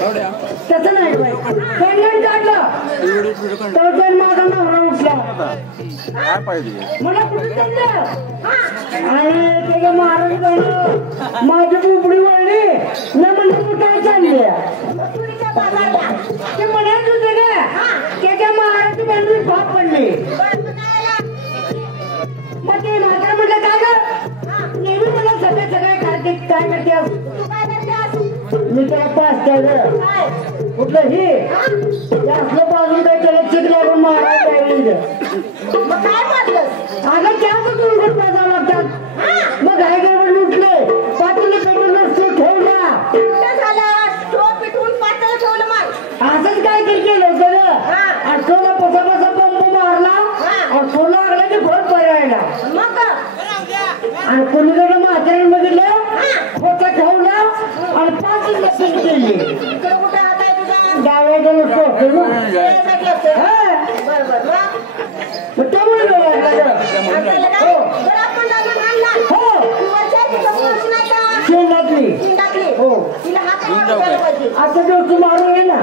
तसं नाही पेंडंट काढलं तर माझा नवरा उठला मला कुठे चाललं आणि त्याच्या महाराज कळलं माझी बुबडी वळली न म्हणजे कुठे चालली ते म्हणत होते ना त्याच्या महाराज बंधू भाग पडली मग ते माझ्या म्हटलं का ग नेहमी मला सगळे कार्तिक काय करते मी त्याला पास केलं कुठलं हे असलं बाजून काय त्याला चिक लागून महाराज अगं त्याच उलगत पाजावं लागतात मग घाय गडबड उठले पाटील पेटून ठेवला असंच काय केलं होतं आठवला पसा पसा पंप मारला आठवला लागला की भर पर्यायला आणि कोणीकडे म्हाताऱ्याने बघितलं खोटं ठेवलं आणि 5 लक्षण केली डाव्याच्या आता तू मारून घे ना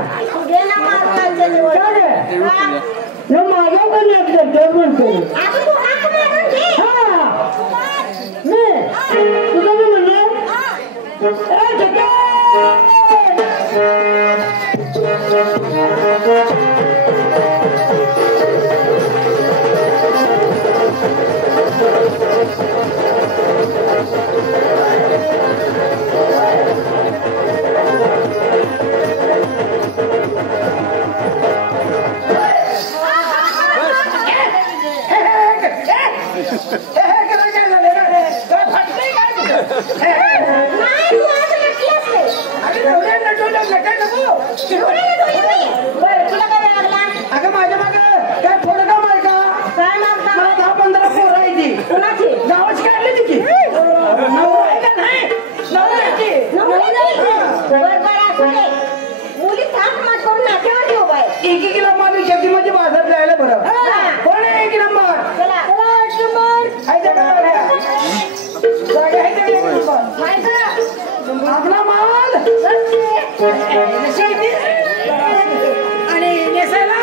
माझ्या पण येत म्हणतो तुझं मी म्हणलं अगं माझ्या माग काय थोडं काम आहे का मला 10-15 पोरं आहे ती गावाची काढली तिची नवरा आहे का नाही एकीला माझी शेती म्हणजे बाजार जायला बरं कोण आहे एक नंबर आपला माल आणि नेसायला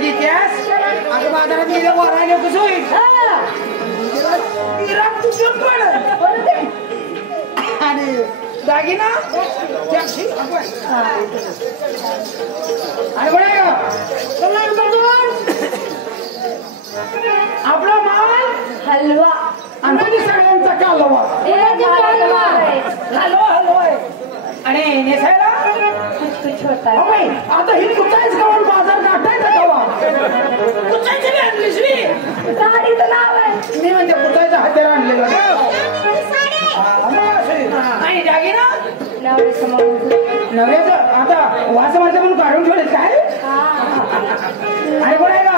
इतिहास अगं बाजारात गेलं वरायला कसं होईल आणि दागिना आणि बरं आपला माल हलवा आणि सगळ्यांचा कालवा हलवा आहे आणि नेसायला आता ही कुठलाच गावात बाजार गाठायचा गावा कुठलाची आणलीस गाडीचं नाव आहे मी म्हणजे कुठलाचं हत्यार आणलेलं आणि दागिना नव्याचं आता वास मारता म्हणून काढून ठेवले काय आणि कोण आहे का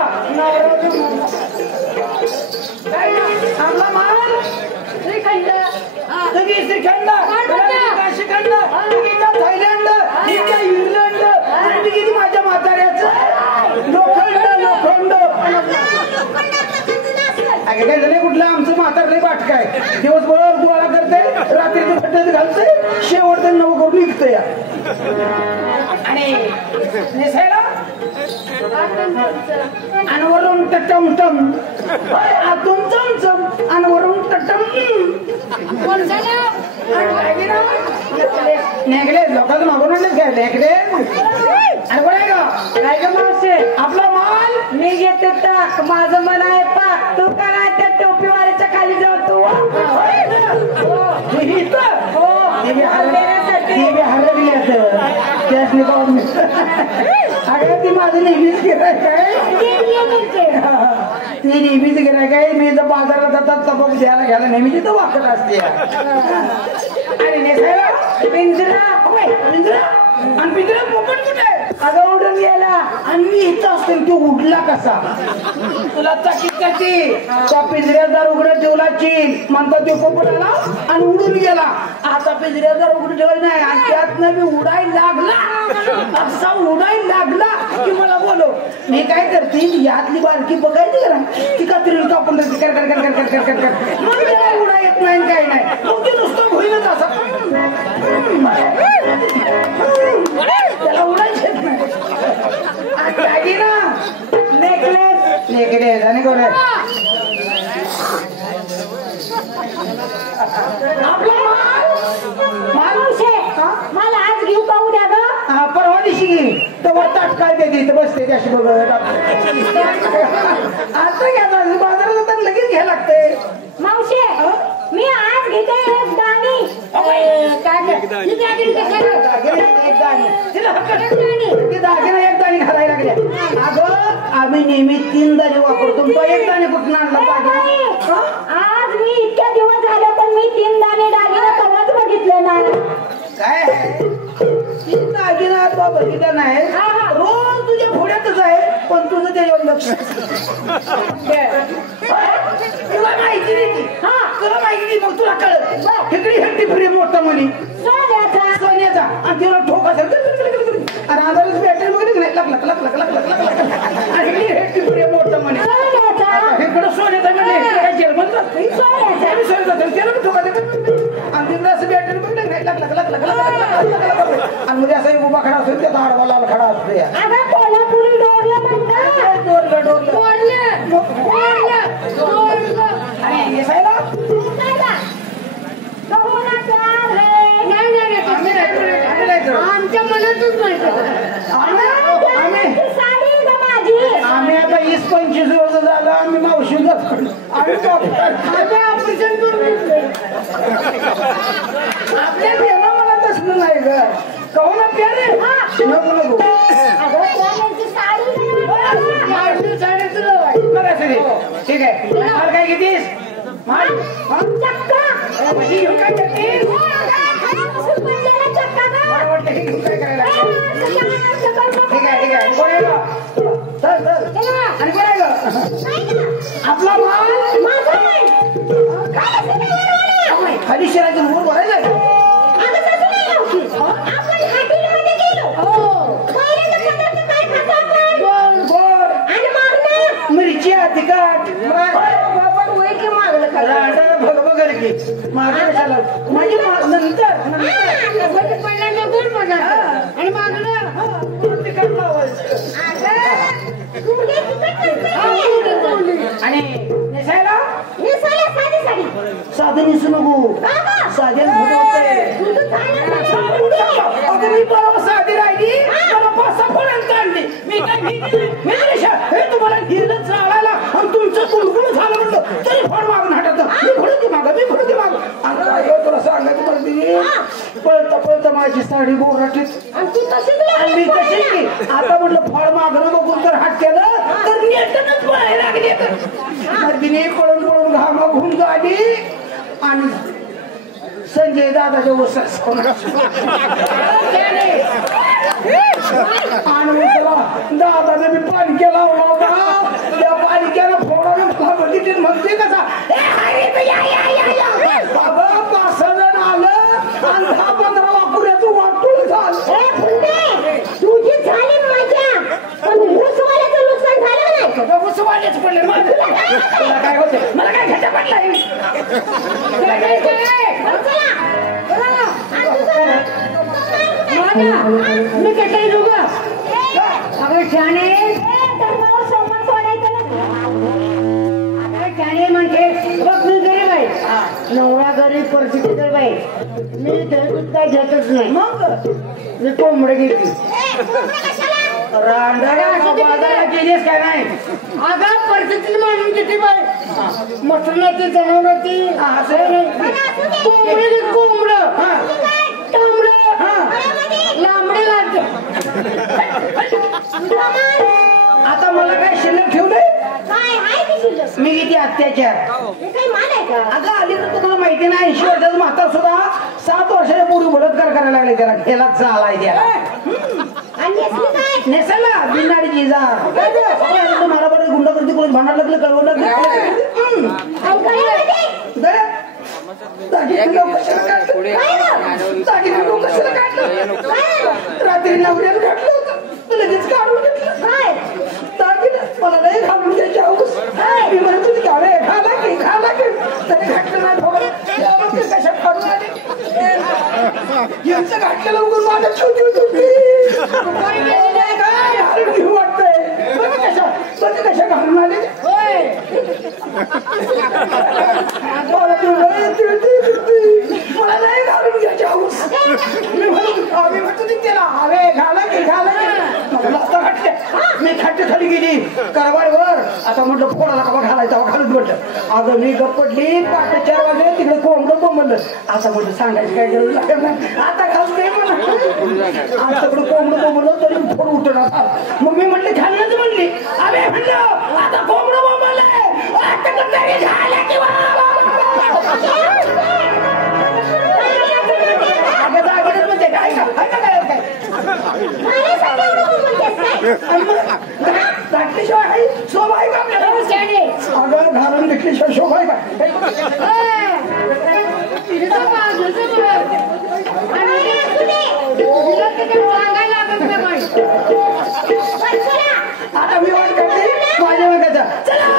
आपला माल श्रीखंड श्रीखंड काशीखंड थायलंड इंग्लंड आणि किती माझ्या म्हाताऱ्याचं लोखंड अगे काय झालं कुठलं आमचं म्हातारलंय बाटकाय दिवसभर गोळा करते रात्रीचं खड्ड्यात घालतंय शेवट नवं करून निघतंय आणि नेसायला आणि वरून टमटम आतून चमचम आणि वरून टटम नेकलेस लोकांना मागून आणले काय नेकलेस आणि बरं का काय का मावशे आपला माल मी घेते टाक माझं मन आहे पाक तू का नाही त्या टोपीवाल्याच्या खाली जाऊ तू हरवली त्यासनी पाहून अगं ती माझं नेहमीच गिराय काय ती नेहमीच गिराय काय मी जर बाजारात जातात तपक द्यायला घ्यायला नेहमी तिथं वाकत असते आणि नेसायला पिंजरा आणि पिंजरा पोपट कुठे अगं उडून गेला आणि मी इथं असतो तू उडला कसा तुला चकित करते त्या पिंजऱ्यात जर उघडं ठेवला चीन म्हणतात तो पोपट आला आणि उडून गेला आता पिंजऱ्यात जर उघडं ठेवलं नाही आणि त्यातनं मी उडायला लागला असा उडायला लागला की मला बोलो मी काय करते यातली बारकी बघायची ना ती कात्री कापून कर कर कर कर कर कर कर मग उडा येत नाही काय नाही मग ते नुसतं होईलच असं आणि कोण मला आज घेऊ पाहू द्या ग. परवा दिवशी घे तर ताट काय देते तर बसते त्याशी बघत आता घ्या बाजारात तर लगेच घ्यायला लागते. मावशे मी आज घेते एक दाणी. एक दाणी घालायला लागल्या. अगं आम्ही नेहमी 3 दाणे वापरतो तो एक दाणे कुठून आणला. आज मी इतक्या दिवस झाले पण मी 3 दाणे दागिना कवाच बघितलं ना. काय 3 दागिना तो बघितला नाही. रोज तुझ्या पुढ्यातच आहे पण तुझं त्याच्यावर लक्ष तुला माहिती नाही. तुला माहिती नाही मग तुला कळत इकडे हट्टी फ्री मोठा म्हणे सोन्याचा आणि तिला ठोका आणि आधारच बॅटरी वगैरे नाही लक लक लक लक लक लक लक लक आणि इकडे हट्टी फ्री मोठा म्हणे इकडं सोन्याचा म्हणजे जर्मन सोन्याचा त्याला ठोका आणि तिकडे असं बॅटरी वगैरे नाही लक लक लक लक लक आणि मध्ये असा उभा खडा असतो त्याचा आडवा लाल खडा असतो या कोल्हापुरी डोरलं म्हणतात. आणि येसायला आमच्या मनातच आम्ही आता 20-25 वर्ष झालं आम्ही मावशी आम्ही ऑपरेशन करून आपल्या प्रेमा मला तसलं नाही ग कहू ना प्यारे नको नको ठीक आहे मला काय घेतीस घेऊन काय करतीस काय करायला ठीक आहे ठीक आहे कोण चल चल आणि कोण आपला खाली शिरायची मूळ भरायचं मिरची तिखट भगभगर की माझ्या कशाला माझी नंतर आणि माझं तिखट लावायचं आणि नेसायला साधं निसू नको साध्या मी परवा साधी राहिली मला 5-6 फळांचं आणली मी काय तुम्हाला हिरच राहायला आणि तुमचं तुमकून झालं म्हणलं तरी फळ मागून हटत मी फुडते माग तुला सांगायचं म्हणते पळता पळता माझी साडी बोराटीत मी तशी की आता म्हटलं फळ मागणं बघून जर हात केलं तर नेटच पळायला लागले तिने पळून पळून घामा घुम झाली आणि संजय दादाच्या उसास आणि दादाने मी पालिकेला लावला त्या पालिकेला फोडा म्हणते कसा बाबा 5-6 जण आलं आणि 10-15 वाकुऱ्याचं वाटून झालं तुझी झाली मजा पण ऊसवाल्याचं नुकसान झालं नाही. ऊसवाल्याच पडले मला काय होते मला काय घटा पडलाय मी कटाई लोक अगं छाने सोमवार सोडायचं त्याने म्हणते बघ मी गरीब आहे नवरा गरीब परिस्थिती तर बाई मी दूध काय घेतच नाही मग मी कोंबडे घेतली बाजारात गेलीस काय नाही अगं परिस्थिती मानून किती बाई मटणाची जनावरांची कोंबडी कोंबडं तांबडं लांबडे लागते आता मला काय शिल्लक ठेवलंय मी किती अत्याचार अगं अलीकडे तुम्हाला माहिती नाही 80 वर्षाचा म्हातार सुद्धा 7 वर्षाच्या पूर्वी बलात्कार करायला लागले त्याला ठेला चालाय त्याला नेसायला बिनाडी जिजा मारामारी गुंडागर्दी करून भांडण लागलं कळवं लागलं रात्री नवऱ्याला घातलं होतं लगेच काढून घेतलं मला नाही घालून द्यायची हौस मी म्हणत होती घावे खाला की तरी घातलं नाही कशा काढून आले यांचं घातलेलं उघडून माझ्या छोटी होती काय घेऊ वाटतंय कशा घालून आले मला नाही घालून घ्यायची हौस. मी म्हणतो त्याला हवे घाला की मला खाटले. मी खाटे खाली गेली करवाडवर. आता म्हटलं कोणाला कपा घालायचा घालून म्हटलं. अगं मी गप्पटली 5-4 वाजले तिकडे कोंबडं कोंबडलं. आता म्हटलं सांगायचं काय गरज लागेल नाही. आता घालून दे म्हणा. आता तिकडे कोंबडं कोंबडलं तरी फोन उठणार. मग मी म्हटलं घालणंच म्हणली. अरे म्हणलं आता कोंबडं कोंबडलंय तरी झालं किंवा घातल्याशिवाय शोभा आहे का आपल्याला? अगं घालून घेतल्याशिवाय शोभा आहे का? आता मी वाट करते माझ्या मागायचा. चला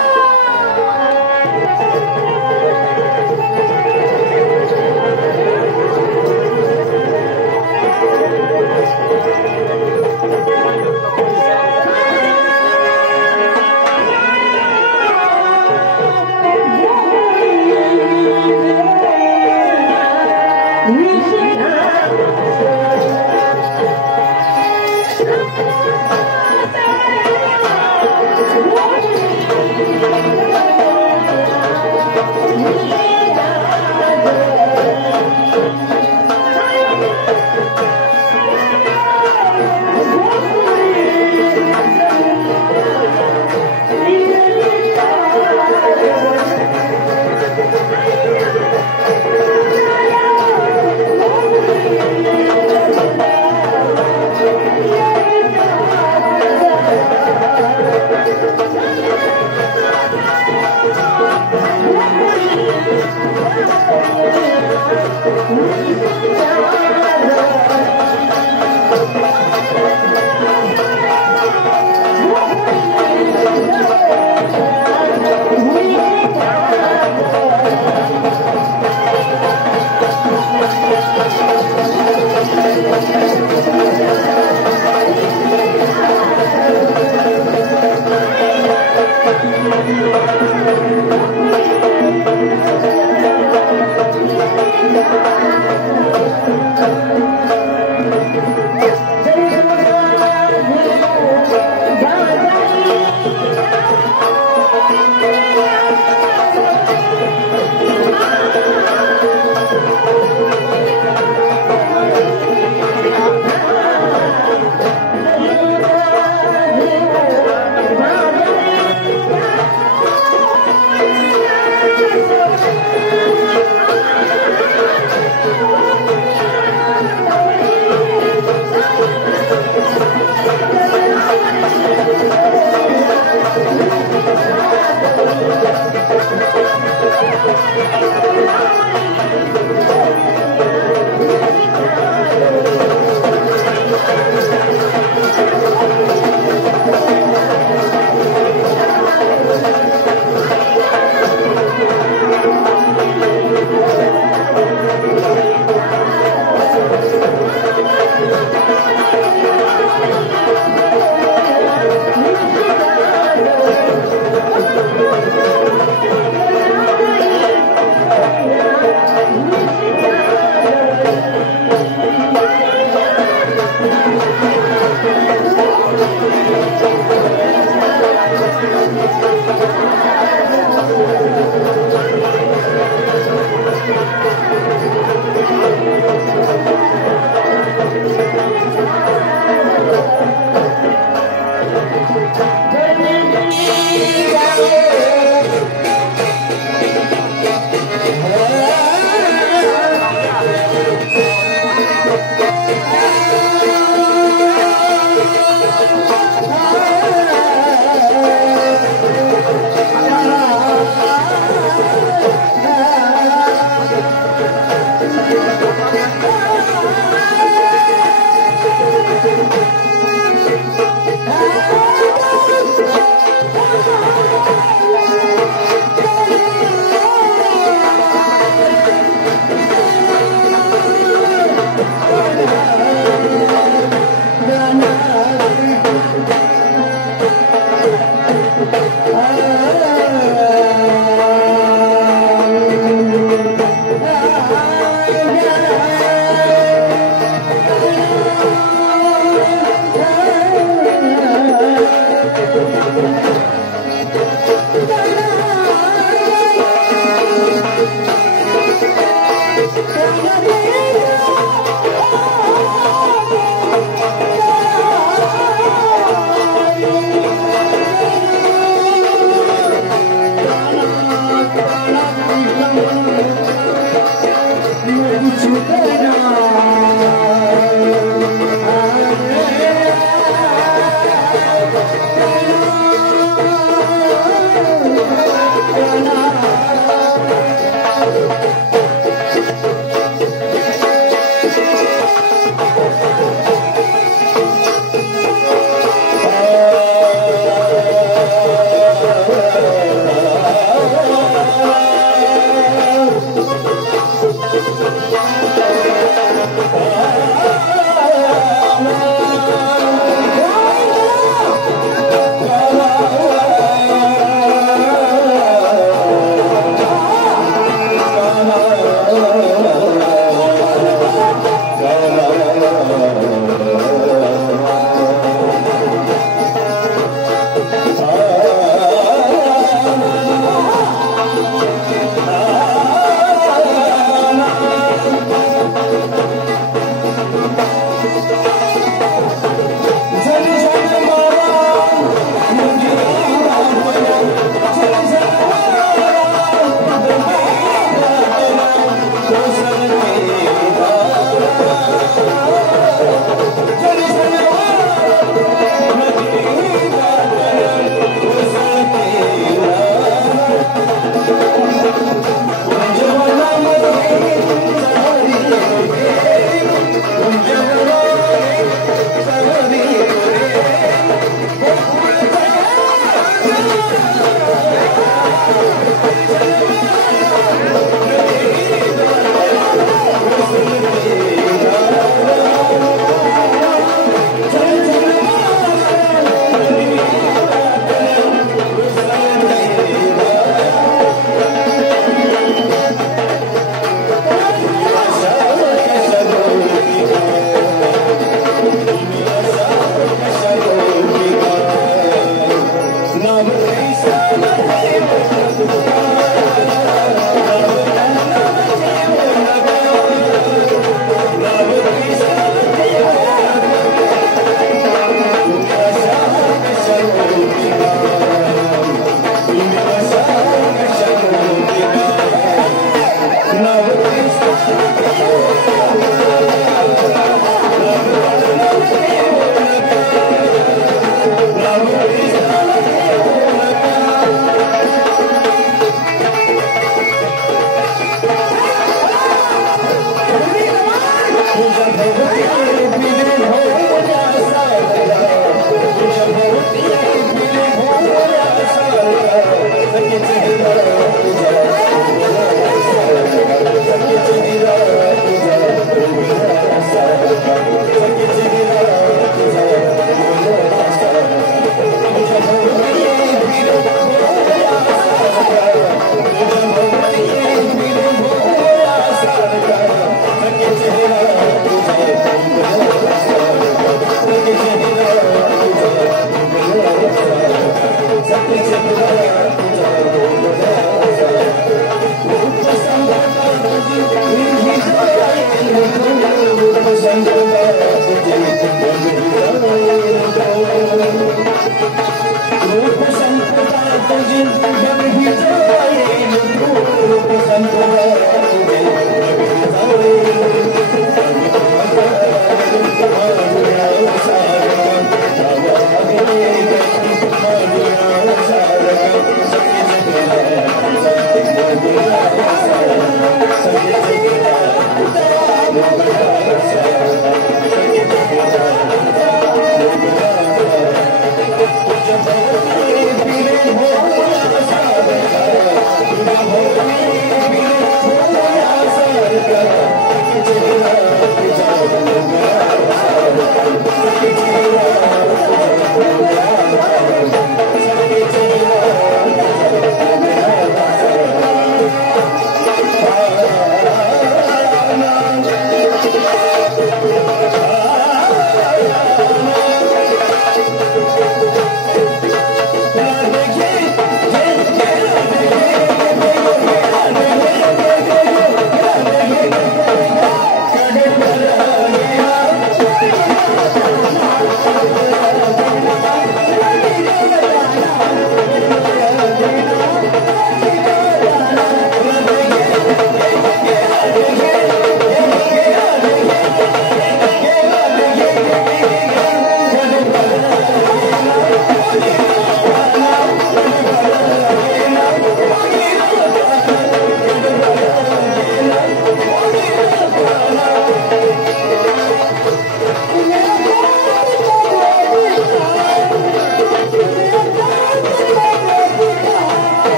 Thank you.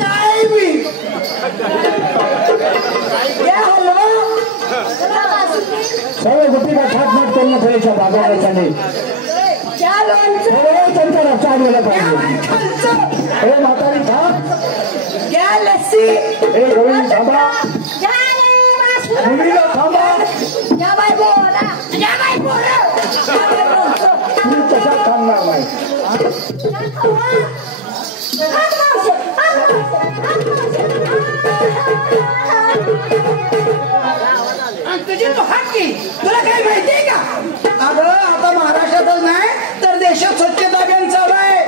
काय मी सर्व गोष्टी का थाटमाट करणं थोडीशा बाजाराच्या नाही त्यांचा रस्ता गेला पाहिजे. हे म्हातारी थांब. हे गोविंद थांबा. मुलीला थांबा. मी तसा थांबणार नाही. तुझी तो हाकी तुला काय माहितीये का? अगं आता महाराष्ट्रातच नाही तर देशात स्वच्छता अभियान चालू आहे.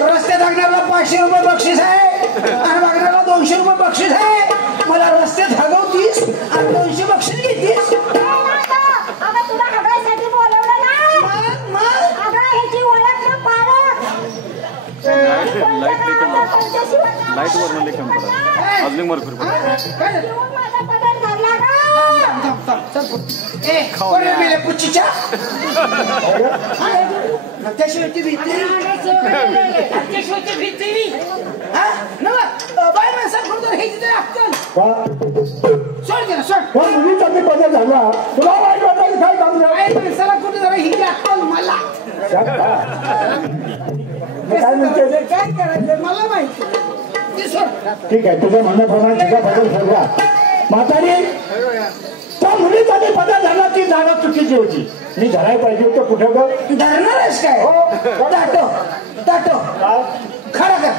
रस्ते धागण्याला 500 रुपये बक्षीस आहे आणि बघण्याला 200 रुपये बक्षीस आहे. मला रस्ते धागवतीस आणि 200 बक्षीस घेतीस. लाईट वर लेखन पडा अजून मरकुरी पुच्चीच्या त्याशिवाय ती भीती बाय माणसात बरोबर हे तिथे अक्कल सोड दे ना सोड. मुलीचा मी बदल झाला तुला वाईट वाटायचं काय काम बाय माणसाला कुठे जरा ही अक्कल मला काय म्हणते. काय करायचं मला माहिती. ठीक आहे तुझं म्हणण्याप्रमाणे तुझा बदल ठरला. म्हातारी त्या मुलीचा मी बदल झाला ती जागा चुकीची होती. मी धरायला पाहिजे होतं कुठे ग धरणारच काय ताटो ताटो खरं कर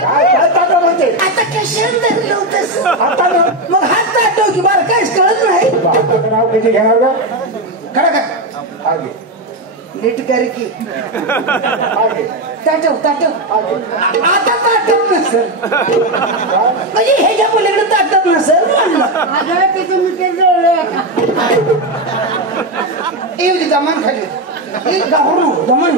काय काय ताटा म्हणते आता कशाला धरलं होतंस? आता मग हात ताटो की बार काहीच कळत नाही. हाताचं नाव कधी घेणार का खरं कर आगे नीट कर की आगे ताटव ताटव आता ताटत नसेल म्हणजे ह्याच्या पलीकडे ताटत नसेल म्हणलं. येऊ दे दमन खाली दमन